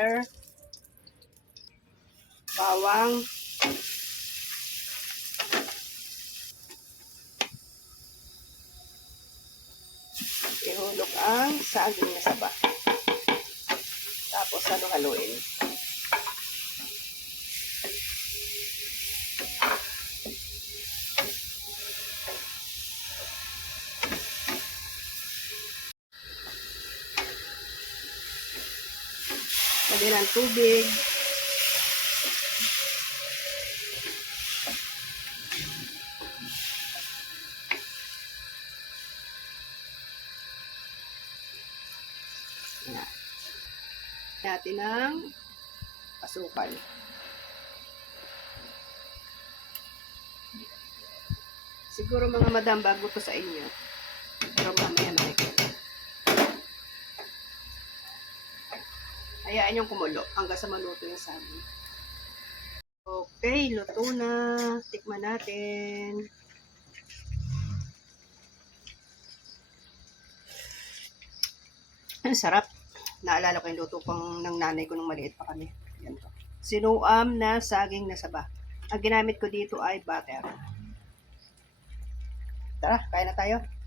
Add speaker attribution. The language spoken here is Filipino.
Speaker 1: butter, bawang, ihulog ang saging na saba. Tapos halo-haluin. Lagyan ng tubig. Yan. Natin ng asukal. Siguro mga madam bago to sa inyo. Pero mamaya makikita. Hayaan yung kumulo hanggang sa maluto yung saging. Okay, luto na. Tikman natin. Ang sarap. Naalala ko yung luto pang ng nanay ko nung maliit pa kami. Yan to. Sinuam na saging na saba. Ang ginamit ko dito ay butter. Tara, kain na tayo.